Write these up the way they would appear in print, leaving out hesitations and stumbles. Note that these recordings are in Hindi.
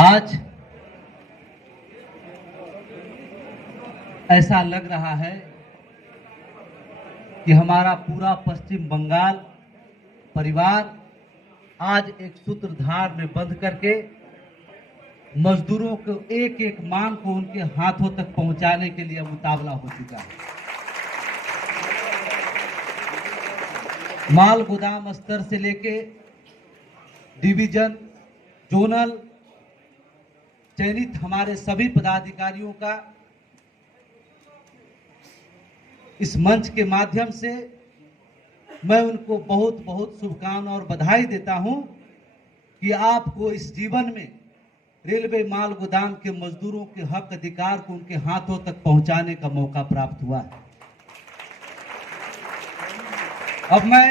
आज ऐसा लग रहा है कि हमारा पूरा पश्चिम बंगाल परिवार आज एक सूत्रधार में बंध करके मजदूरों को एक एक मांग को उनके हाथों तक पहुंचाने के लिए मुताबला हो चुका है। माल गोदाम स्तर से लेके डिवीजन, जोनल, चयनित हमारे सभी पदाधिकारियों का इस मंच के माध्यम से मैं उनको बहुत बहुत शुभकामनाएं और बधाई देता हूं कि आपको इस जीवन में रेलवे माल गोदाम के मजदूरों के हक अधिकार को उनके हाथों तक पहुंचाने का मौका प्राप्त हुआ है। अब मैं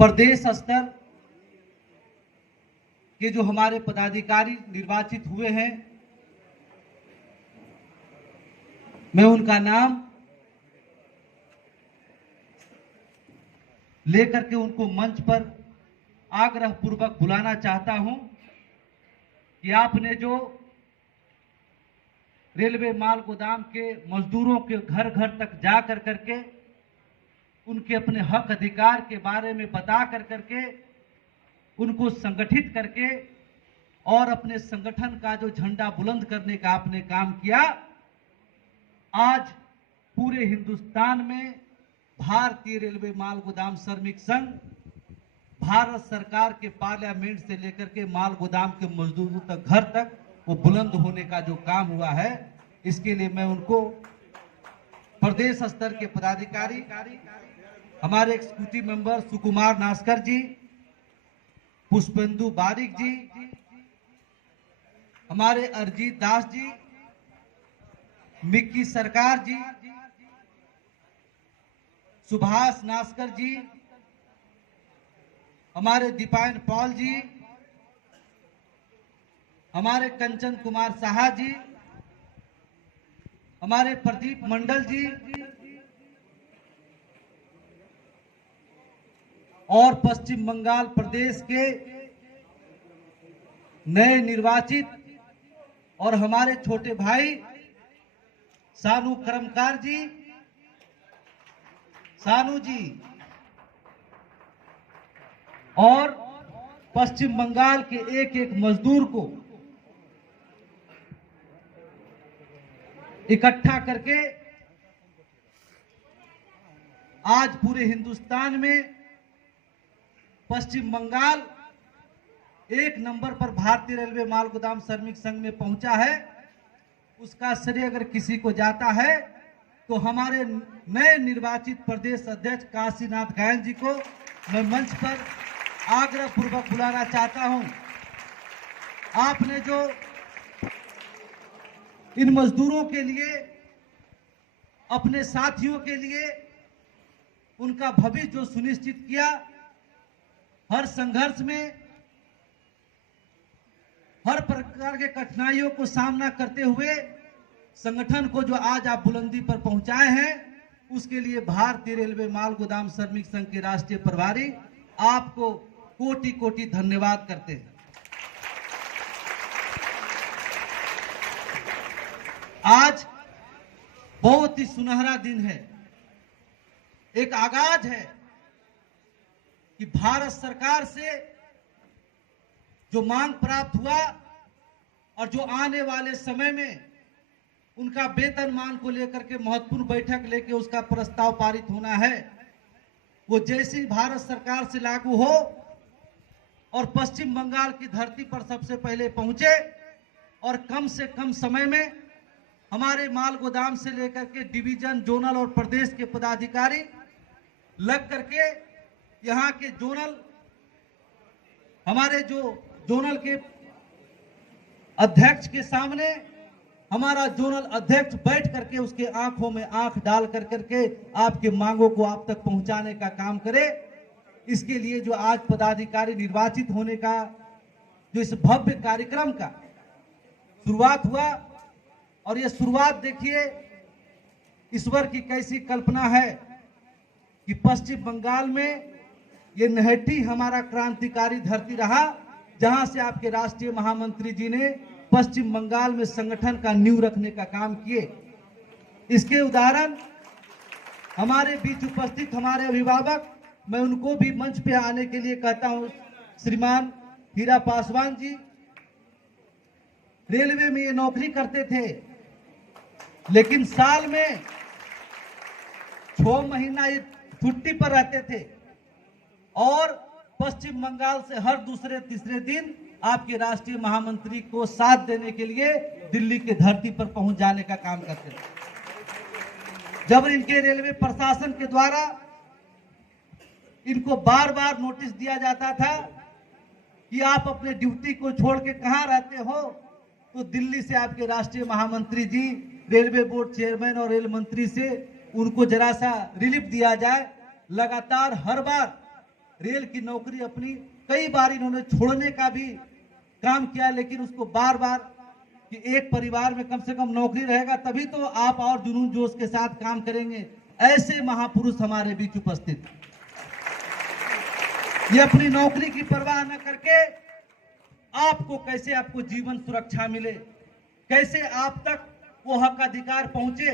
प्रदेश स्तर के जो हमारे पदाधिकारी निर्वाचित हुए हैं, मैं उनका नाम लेकर के उनको मंच पर आग्रह पूर्वक बुलाना चाहता हूं कि आपने जो रेलवे माल गोदाम के मजदूरों के घर घर तक जा कर करके उनके अपने हक अधिकार के बारे में बता कर करके उनको संगठित करके और अपने संगठन का जो झंडा बुलंद करने का आपने काम किया, आज पूरे हिंदुस्तान में भारतीय रेलवे माल गोदाम श्रमिक संघ भारत सरकार के पार्लियामेंट से लेकर के माल गोदाम के मजदूरों तक घर तक वो बुलंद होने का जो काम हुआ है, इसके लिए मैं उनको प्रदेश स्तर के पदाधिकारी, हमारे एग्जीक्यूटिव मेंबर सुकुमार नास्कर जी, पुष्पेंदु बारिक जी, हमारे अरजीत दास जी, मिक्की सरकार जी, सुभाष नास्कर जी, हमारे दीपायन पॉल जी, हमारे कंचन कुमार साहा जी, हमारे प्रदीप मंडल जी और पश्चिम बंगाल प्रदेश के नए निर्वाचित और हमारे छोटे भाई सानू कर्मकार जी, सानू जी, और पश्चिम बंगाल के एक एक मजदूर को इकट्ठा करके आज पूरे हिंदुस्तान में पश्चिम बंगाल एक नंबर पर भारतीय रेलवे माल गोदाम श्रमिक संघ में पहुंचा है। उसका श्रेय अगर किसी को जाता है तो हमारे नए निर्वाचित प्रदेश अध्यक्ष काशीनाथ गायन जी को मैं मंच पर आग्रह पूर्वक बुलाना चाहता हूं। आपने जो इन मजदूरों के लिए, अपने साथियों के लिए उनका भविष्य जो सुनिश्चित किया, हर संघर्ष में हर प्रकार के कठिनाइयों को सामना करते हुए संगठन को जो आज आप बुलंदी पर पहुंचाए हैं, उसके लिए भारतीय रेलवे माल गोदाम श्रमिक संघ के राष्ट्रीय प्रभारी आपको कोटि कोटि धन्यवाद करते हैं। आज बहुत ही सुनहरा दिन है, एक आगाज है कि भारत सरकार से जो मांग प्राप्त हुआ और जो आने वाले समय में उनका वेतनमान को लेकर के महत्वपूर्ण बैठक लेके उसका प्रस्ताव पारित होना है, वो जैसे भारत सरकार से लागू हो और पश्चिम बंगाल की धरती पर सबसे पहले पहुंचे और कम से कम समय में हमारे माल गोदाम से लेकर के डिवीजन, जोनल और प्रदेश के पदाधिकारी लग करके यहाँ के जोनल, हमारे जो जोनल के अध्यक्ष के सामने हमारा जोनल अध्यक्ष बैठ करके उसके आंखों में आंख डाल कर करके आपके मांगों को आप तक पहुंचाने का काम करे। इसके लिए जो आज पदाधिकारी निर्वाचित होने का जो इस भव्य कार्यक्रम का शुरुआत हुआ, और ये शुरुआत देखिए ईश्वर की कैसी कल्पना है कि पश्चिम बंगाल में ये नहट्टी हमारा क्रांतिकारी धरती रहा जहां से आपके राष्ट्रीय महामंत्री जी ने पश्चिम बंगाल में संगठन का नींव रखने का काम किए। इसके उदाहरण हमारे बीच उपस्थित हमारे अभिभावक, मैं उनको भी मंच पे आने के लिए कहता हूं। श्रीमान हीरा पासवान जी रेलवे में ये नौकरी करते थे, लेकिन साल में 6 महीना ये छुट्टी पर रहते थे और पश्चिम बंगाल से हर दूसरे तीसरे दिन आपके राष्ट्रीय महामंत्री को साथ देने के लिए दिल्ली की धरती पर पहुंच जाने का काम करते थे। जब इनके रेलवे प्रशासन के द्वारा इनको बार बार नोटिस दिया जाता था कि आप अपने ड्यूटी को छोड़ के कहां रहते हो, तो दिल्ली से आपके राष्ट्रीय महामंत्री जी, रेलवे बोर्ड चेयरमैन और रेल मंत्री से उनको जरा सा रिलीफ दिया जाए। लगातार हर बार रेल की नौकरी अपनी कई बार इन्होंने छोड़ने का भी काम किया, लेकिन उसको बार बार कि एक परिवार में कम से कम नौकरी रहेगा तभी तो आप और जुनून जोश के साथ काम करेंगे। ऐसे महापुरुष हमारे बीच उपस्थित, ये अपनी नौकरी की परवाह न करके आपको कैसे आपको जीवन सुरक्षा मिले, कैसे आप तक वो हक अधिकार पहुंचे,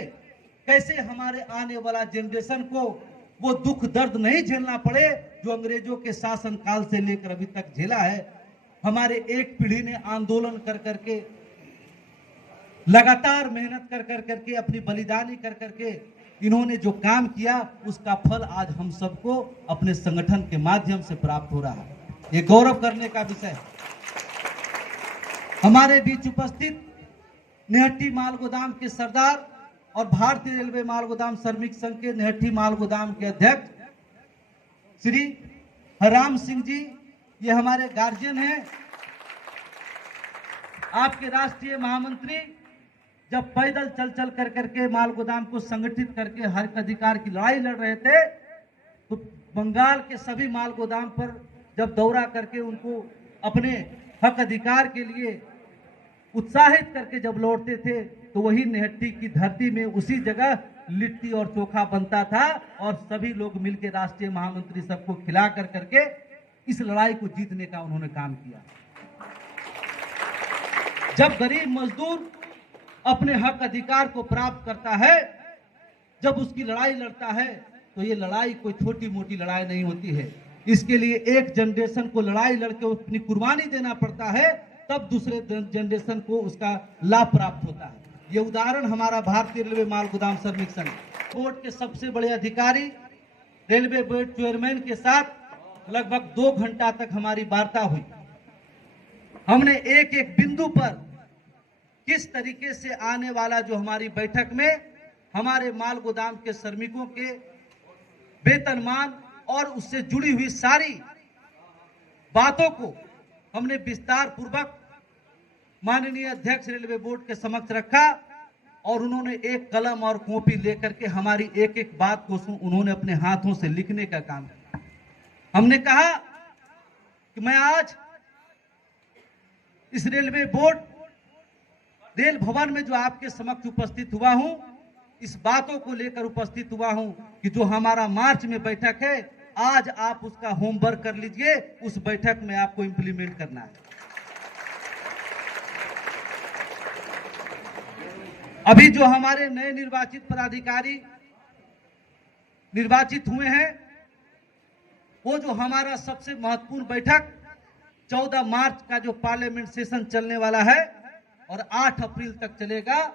कैसे हमारे आने वाला जनरेशन को वो दुख दर्द नहीं झेलना पड़े जो अंग्रेजों के शासन काल से लेकर अभी तक झेला है। हमारे एक पीढ़ी ने आंदोलन कर करके, लगातार मेहनत कर करके, अपनी बलिदानी कर करके इन्होंने जो काम किया उसका फल आज हम सबको अपने संगठन के माध्यम से प्राप्त हो रहा है। ये गौरव करने का विषय है। हमारे बीच उपस्थित नेहट्टी माल गोदाम के सरदार और भारतीय रेलवे माल गोदाम श्रमिक संघ के नेहट्टी माल गोदाम के अध्यक्ष श्री हरराम सिंह जी, ये हमारे गार्जियन हैं। आपके राष्ट्रीय महामंत्री जब पैदल चल चल कर करके माल गोदाम को संगठित करके हक अधिकार की लड़ाई लड़ रहे थे, तो बंगाल के सभी माल गोदाम पर जब दौरा करके उनको अपने हक अधिकार के लिए उत्साहित करके जब लौटते थे, तो वही नेहट्टी की धरती में उसी जगह लिट्टी और चोखा बनता था और सभी लोग मिलकर राष्ट्रीय महामंत्री सबको खिला कर करके इस लड़ाई को जीतने का उन्होंने काम किया। जब गरीब मजदूर अपने हक अधिकार को प्राप्त करता है, जब उसकी लड़ाई लड़ता है, तो ये लड़ाई कोई छोटी मोटी लड़ाई नहीं होती है। इसके लिए एक जनरेशन को लड़ाई लड़के अपनी कुर्बानी देना पड़ता है, तब दूसरे जनरेशन को उसका लाभ प्राप्त होता है। ये उदाहरण हमारा भारतीय रेलवे माल गोदाम श्रमिक संघ बोर्ड के सबसे बड़े अधिकारी रेलवे बोर्ड चेयरमैन के साथ लगभग 2 घंटा तक हमारी वार्ता हुई। हमने एक एक बिंदु पर किस तरीके से आने वाला जो हमारी बैठक में हमारे माल गोदाम के श्रमिकों के वेतनमान और उससे जुड़ी हुई सारी बातों को हमने विस्तार पूर्वक माननीय अध्यक्ष रेलवे बोर्ड के समक्ष रखा और उन्होंने एक कलम और कॉपी लेकर के हमारी एक एक बात को उन्होंने अपने हाथों से लिखने का काम किया। हमने कहा कि मैं आज इस रेलवे बोर्ड रेल भवन में जो आपके समक्ष उपस्थित हुआ हूं, इस बातों को लेकर उपस्थित हुआ हूं कि जो हमारा मार्च में बैठक है, आज आप उसका होमवर्क कर लीजिए, उस बैठक में आपको इंप्लीमेंट करना है। अभी जो हमारे नए निर्वाचित पदाधिकारी निर्वाचित हुए हैं, वो जो हमारा सबसे महत्वपूर्ण बैठक 14 मार्च का जो पार्लियामेंट सेशन चलने वाला है और 8 अप्रैल तक चलेगा,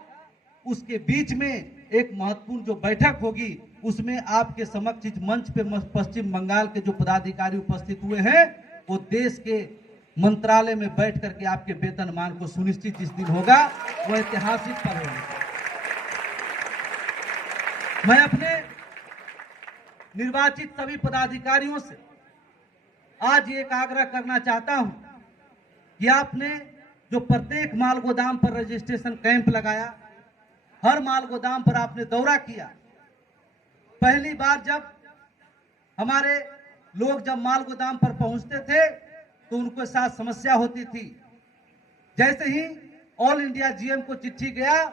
उसके बीच में एक महत्वपूर्ण जो बैठक होगी, उसमें आपके समक्ष इस मंच पे पश्चिम बंगाल के जो पदाधिकारी उपस्थित हुए हैं, वो देश के मंत्रालय में बैठ करके आपके वेतनमान को सुनिश्चित इस दिन होगा। वह ऐतिहासिक पल होगा। मैं अपने निर्वाचित सभी पदाधिकारियों से आज एक आग्रह करना चाहता हूं कि आपने जो प्रत्येक माल गोदाम पर रजिस्ट्रेशन कैंप लगाया, हर माल गोदाम पर आपने दौरा किया। पहली बार जब हमारे लोग जब माल गोदाम पर पहुंचते थे तो उनके साथ समस्या होती थी। जैसे ही ऑल इंडिया जीएम को चिट्ठी गया,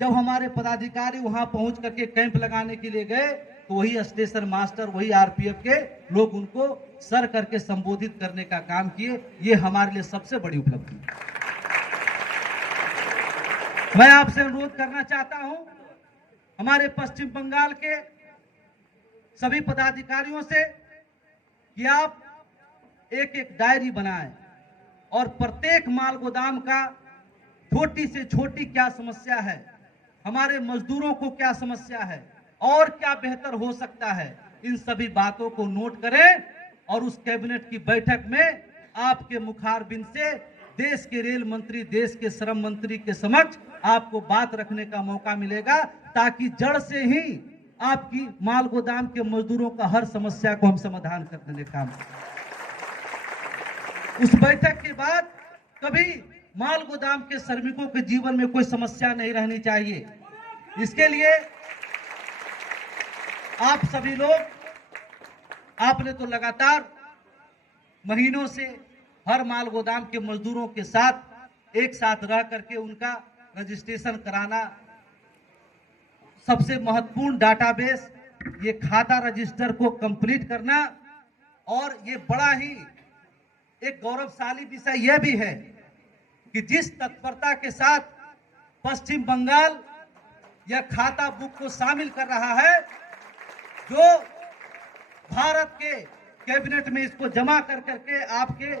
जब हमारे पदाधिकारी वहां पहुंच करके कैंप लगाने के लिए गए, तो वही स्टेशन मास्टर, वही आरपीएफ के लोग उनको सर करके संबोधित करने का काम किए। ये हमारे लिए सबसे बड़ी उपलब्धि है। मैं आपसे अनुरोध करना चाहता हूं हमारे पश्चिम बंगाल के सभी पदाधिकारियों से कि आप एक एक डायरी बनाएं और प्रत्येक माल गोदाम का छोटी से छोटी क्या समस्या है, हमारे मजदूरों को क्या समस्या है और क्या बेहतर हो सकता है, इन सभी बातों को नोट करें और उस कैबिनेट की बैठक में आपके मुखारबिंद से देश के रेल मंत्री, देश के श्रम मंत्री के समक्ष आपको बात रखने का मौका मिलेगा, ताकि जड़ से ही आपकी माल गोदाम के मजदूरों का हर समस्या को हम समाधान कर देने का काम। उस बैठक के बाद कभी माल गोदाम के श्रमिकों के जीवन में कोई समस्या नहीं रहनी चाहिए। इसके लिए आप सभी लोग, आपने तो लगातार महीनों से हर माल गोदाम के मजदूरों के साथ एक साथ रह करके उनका रजिस्ट्रेशन कराना, सबसे महत्वपूर्ण डाटाबेस ये खाता रजिस्टर को कंप्लीट करना, और ये बड़ा ही एक गौरवशाली विषय यह भी है कि जिस तत्परता के साथ पश्चिम बंगाल यह खाता बुक को शामिल कर रहा है, जो भारत के कैबिनेट में इसको जमा कर करके आपके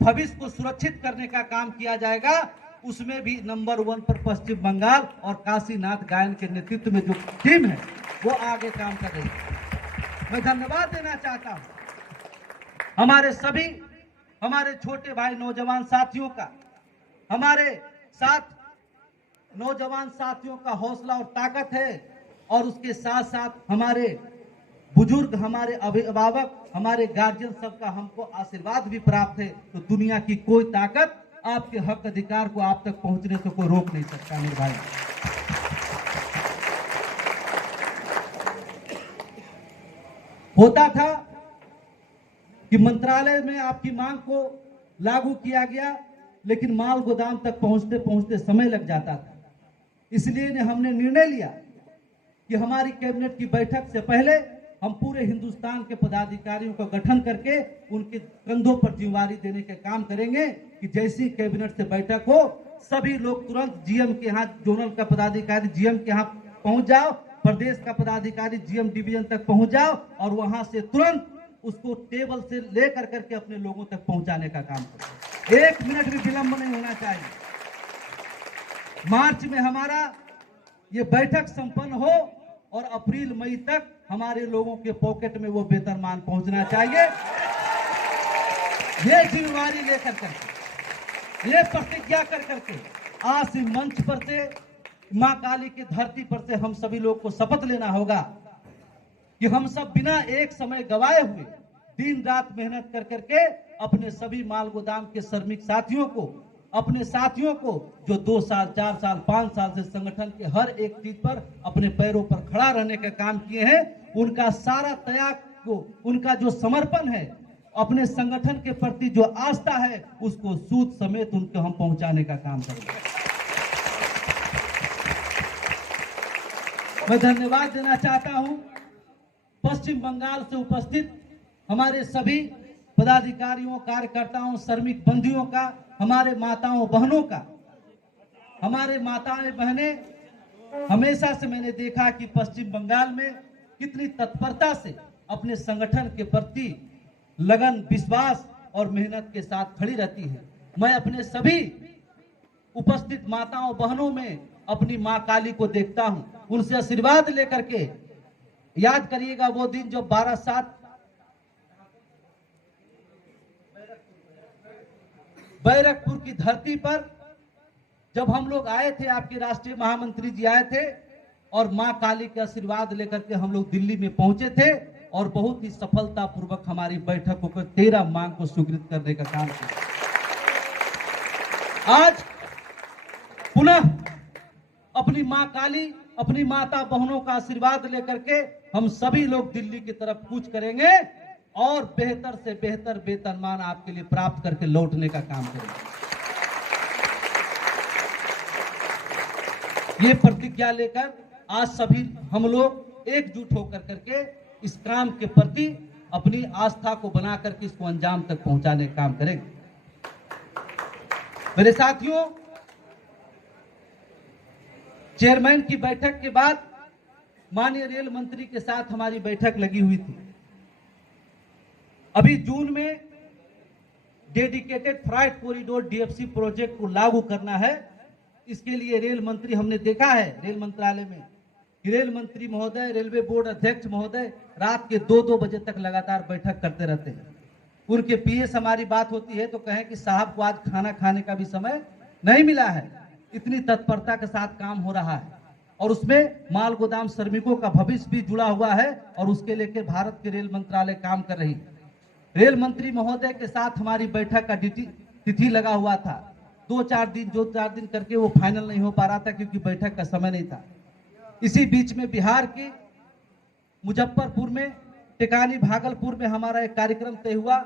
भविष्य को सुरक्षित करने का काम किया जाएगा, उसमें भी नंबर 1 पर पश्चिम बंगाल और काशीनाथ गायन के नेतृत्व में जो टीम है वो आगे काम कर रही है। मैं धन्यवाद देना चाहता हूं हमारे छोटे भाई नौजवान साथियों का, हमारे साथ नौजवान साथियों का हौसला और ताकत है, और उसके साथ साथ हमारे बुजुर्ग, हमारे अभिभावक, हमारे गार्जियन सबका हमको आशीर्वाद भी प्राप्त है। तो दुनिया की कोई ताकत आपके हक अधिकार को आप तक पहुंचने से कोई रोक नहीं सकता मेरे भाई। होता था कि मंत्रालय में आपकी मांग को लागू किया गया, लेकिन माल गोदाम तक पहुंचते पहुंचते समय लग जाता था। इसलिए हमने निर्णय लिया कि हमारी कैबिनेट की बैठक से पहले हम पूरे हिंदुस्तान के पदाधिकारियों का गठन करके उनके कंधों पर जिम्मेदारी देने के काम करेंगे कि जैसी कैबिनेट से बैठक हो, सभी लोग तुरंत जीएम के यहाँ, जोनल का पदाधिकारी जीएम के यहाँ पहुंच जाओ, प्रदेश का पदाधिकारी जीएम डिवीजन तक पहुंच जाओ, और वहां से तुरंत उसको टेबल से लेकर करके अपने लोगों तक पहुंचाने का काम करो। 1 मिनट भी विलंब नहीं होना चाहिए। मार्च में हमारा ये बैठक संपन्न हो और अप्रैल मई तक हमारे लोगों के पॉकेट में वो वेतनमान पहुंचना चाहिए। ये जिम्मेवारी लेकर करके, ये प्रतिज्ञा कर करके आज इस मंच पर से, मां काली की धरती पर से हम सभी लोग को शपथ लेना होगा कि हम सब बिना एक समय गवाए हुए दिन रात मेहनत कर करके अपने सभी माल गोदाम के श्रमिक साथियों को, अपने साथियों को जो 2 साल, 4 साल, 5 साल से संगठन के हर एक चीज पर अपने पैरों पर खड़ा रहने का काम किए हैं, उनका सारा त्याग को, उनका जो समर्पण है, अपने संगठन के प्रति जो आस्था है, उसको सूद समेत उनको हम पहुंचाने का काम करेंगे। मैं धन्यवाद देना चाहता हूं पश्चिम बंगाल से उपस्थित हमारे सभी पदाधिकारियों, कार्यकर्ताओं, श्रमिक बंधुओं का, हमारे माताओं बहनों का। हमारे माताएं बहनें, हमेशा से मैंने देखा कि पश्चिम बंगाल में कितनी तत्परता से अपने संगठन के प्रति लगन, विश्वास और मेहनत के साथ खड़ी रहती है। मैं अपने सभी उपस्थित माताओं बहनों में अपनी मां काली को देखता हूं, उनसे आशीर्वाद लेकर के। याद करिएगा वो दिन जो 12/7 बैरकपुर की धरती पर जब हम लोग आए थे, आपके राष्ट्रीय महामंत्री जी आए थे, और मां काली के आशीर्वाद लेकर के हम लोग दिल्ली में पहुंचे थे, और बहुत ही सफलता पूर्वक हमारी बैठक होकर 13 मांग को स्वीकृत करने का काम किया। आज पुनः अपनी मां काली, अपनी माता बहनों का आशीर्वाद लेकर के हम सभी लोग दिल्ली की तरफ कूच करेंगे और बेहतर से बेहतर वेतनमान आपके लिए प्राप्त करके लौटने का काम करेंगे। ये प्रतिज्ञा लेकर आज सभी हम लोग एकजुट होकर करके इस काम के प्रति अपनी आस्था को बना करके इसको अंजाम तक पहुंचाने का काम करेंगे। मेरे साथियों, चेयरमैन की बैठक के बाद माननीय रेल मंत्री के साथ हमारी बैठक लगी हुई थी। अभी जून में dedicated freight corridor DFC project को लागू करना है। इसके लिए रेल मंत्री, हमने देखा है रेल मंत्रालय में कि रेल मंत्री महोदय, रेलवे बोर्ड अध्यक्ष महोदय रात के 2-2 बजे तक लगातार बैठक करते रहते हैं। उनके पीएस हमारी बात होती है तो कहें कि साहब को आज खाना खाने का भी समय नहीं मिला है। इतनी तत्परता के साथ काम हो रहा है और उसमें माल गोदाम श्रमिकों का भविष्य भी जुड़ा हुआ है और उसके लेकर भारत के रेल मंत्रालय काम कर रही है। रेल मंत्री महोदय के साथ हमारी बैठक का तिथि लगा हुआ था। 2-4 दिन करके वो फाइनल नहीं हो पा रहा था क्योंकि बैठक का समय नहीं था। इसी बीच में बिहार के मुजफ्फरपुर में, टिकानी भागलपुर में हमारा एक कार्यक्रम तय हुआ।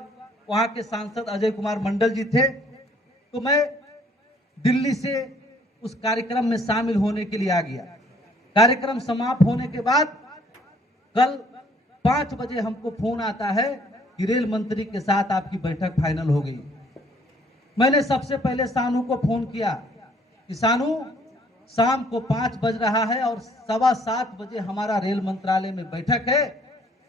वहां के सांसद अजय कुमार मंडल जी थे, तो मैं दिल्ली से उस कार्यक्रम में शामिल होने के लिए आ गया। कार्यक्रम समाप्त होने के बाद कल 5 बजे हमको फोन आता है कि रेल मंत्री के साथ आपकी बैठक फाइनल हो गई। मैंने सबसे पहले सानू को फोन किया कि सानू, शाम को 5 बज रहा है और 7:15 बजे हमारा रेल मंत्रालय में बैठक है।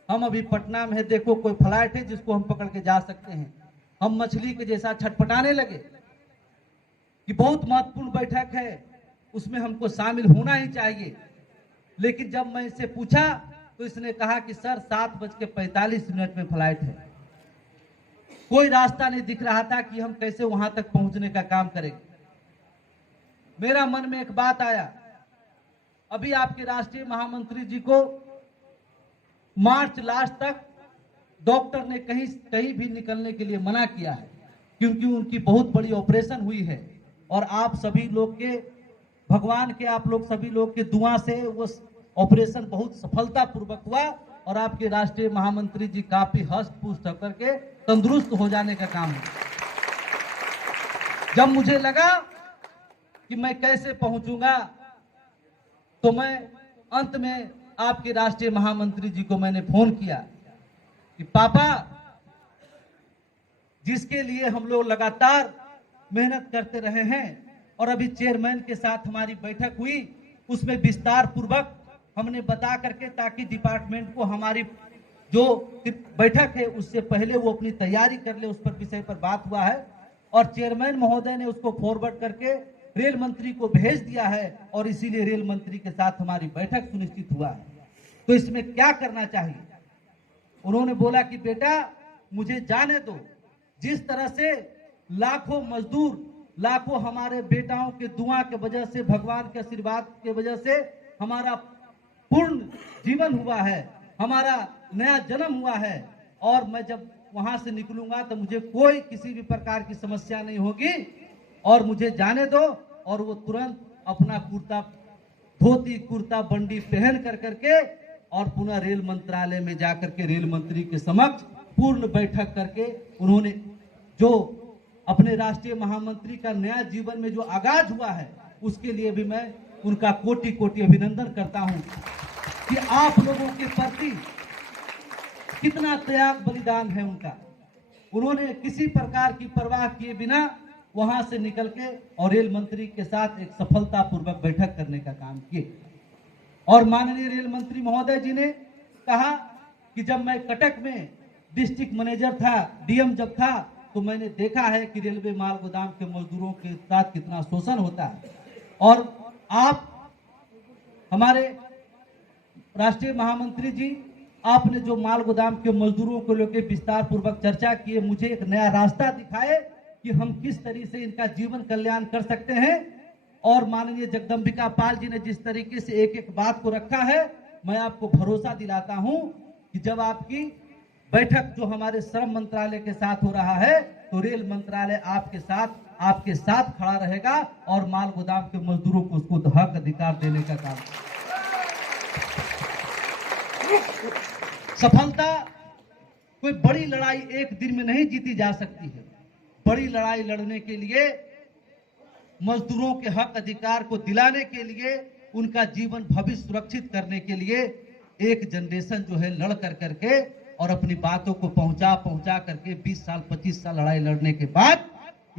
हम अभी पटना में है, देखो कोई फ्लाइट है जिसको हम पकड़ के जा सकते हैं। हम मछली के जैसा छटपटाने लगे कि बहुत महत्वपूर्ण बैठक है, उसमें हमको शामिल होना ही चाहिए। लेकिन जब मैं इससे पूछा तो इसने कहा कि सर 7:45 में फ्लाइट है। कोई रास्ता नहीं दिख रहा था कि हम कैसे वहां तक पहुंचने का काम करेंगे। मेरा मन में एक बात आया, अभी आपके राष्ट्रीय महामंत्री जी को मार्च लास्ट तक डॉक्टर ने कहीं भी निकलने के लिए मना किया है क्योंकि उनकी बहुत बड़ी ऑपरेशन हुई है और आप सभी लोग के, भगवान के, आप लोग सभी लोग के दुआ से वो ऑपरेशन बहुत सफलतापूर्वक हुआ और आपके राष्ट्रीय महामंत्री जी काफी हष्ट पुष्ट होकर के तंदुरुस्त हो जाने का काम है। जब मुझे लगा कि मैं कैसे पहुंचूंगा तो मैं अंत में आपके राष्ट्रीय महामंत्री जी को मैंने फोन किया कि पापा, जिसके लिए हम लोग लगातार मेहनत करते रहे हैं और अभी चेयरमैन के साथ हमारी बैठक हुई, उसमें विस्तार पूर्वक हमने बता करके, ताकि डिपार्टमेंट को हमारी जो बैठक है उससे पहले वो अपनी तैयारी कर ले, उस पर विषय पर बात हुआ है और चेयरमैन महोदय ने उसको फॉरवर्ड करके रेल मंत्री को भेज दिया है और इसीलिए रेल मंत्री के साथ हमारी बैठक सुनिश्चित हुआ है। तो इसमें क्या करना चाहिए? उन्होंने बोला कि बेटा मुझे जाने दो, जिस तरह से लाखों मजदूर, लाखों हमारे बेटाओं के दुआ के वजह से, भगवान के आशीर्वाद के वजह से हमारा पूर्ण जीवन हुआ है, हमारा नया जन्म हुआ है और मैं जब वहां से निकलूंगा तो मुझे कोई किसी भी प्रकार की समस्या नहीं होगी और मुझे जाने दो। और वो तुरंत अपना कुर्ता, धोती कुर्ता बंडी पहन कर करके और पुनः रेल मंत्रालय में जाकर के रेल मंत्री के समक्ष पूर्ण बैठक करके उन्होंने जो अपने राष्ट्रीय महामंत्री का नया जीवन में जो आगाज हुआ है उसके लिए भी मैं उनका कोटि कोटि अभिनंदन करता हूं कि आप लोगों के प्रति कितना त्याग बलिदान है उनका। उन्होंने किसी प्रकार की परवाह किए बिना वहां से निकल के और रेल मंत्री के साथ एक सफलतापूर्वक बैठक करने का काम किए। और माननीय रेल मंत्री महोदय जी ने कहा कि जब मैं कटक में डिस्ट्रिक्ट मैनेजर था, डीएम जब था, तो मैंने देखा है कि रेलवे माल गोदाम के मजदूरों के साथ कितना शोषण होता है और आप हमारे राष्ट्रीय महामंत्री जी, आपने जो माल गोदाम के मजदूरों को लेकर विस्तार पूर्वक चर्चा किए, मुझे एक नया रास्ता दिखाए कि हम किस तरीके से इनका जीवन कल्याण कर सकते हैं। और माननीय जगदम्बिका पाल जी ने जिस तरीके से एक एक बात को रखा है, मैं आपको भरोसा दिलाता हूं कि जब आपकी बैठक जो हमारे श्रम मंत्रालय के साथ हो रहा है तो रेल मंत्रालय आपके साथ खड़ा रहेगा और माल गोदाम के मजदूरों को उसको हक अधिकार देने का काम। सफलता कोई बड़ी लड़ाई एक दिन में नहीं जीती जा सकती है। बड़ी लड़ाई लड़ने के लिए, मजदूरों के हक अधिकार को दिलाने के लिए, उनका जीवन भविष्य सुरक्षित करने के लिए एक जनरेशन जो है लड़ कर करके और अपनी बातों को पहुंचा करके 20 साल 25 साल लड़ाई लड़ने के बाद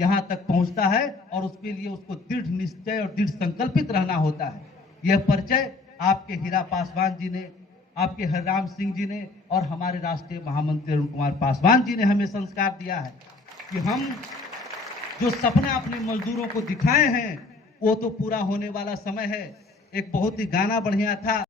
यहां तक पहुंचता है और उसके लिए उसको दृढ़ निश्चय और दृढ़ संकल्पित रहना होता है। यह परिचय आपके हीरा पासवान जी ने, आपके हरराम सिंह जी ने और हमारे राष्ट्रीय महामंत्री अरुण कुमार पासवान जी ने हमें संस्कार दिया है कि हम जो सपना अपने मजदूरों को दिखाए हैं वो तो पूरा होने वाला समय है। एक बहुत ही गाना बढ़िया था।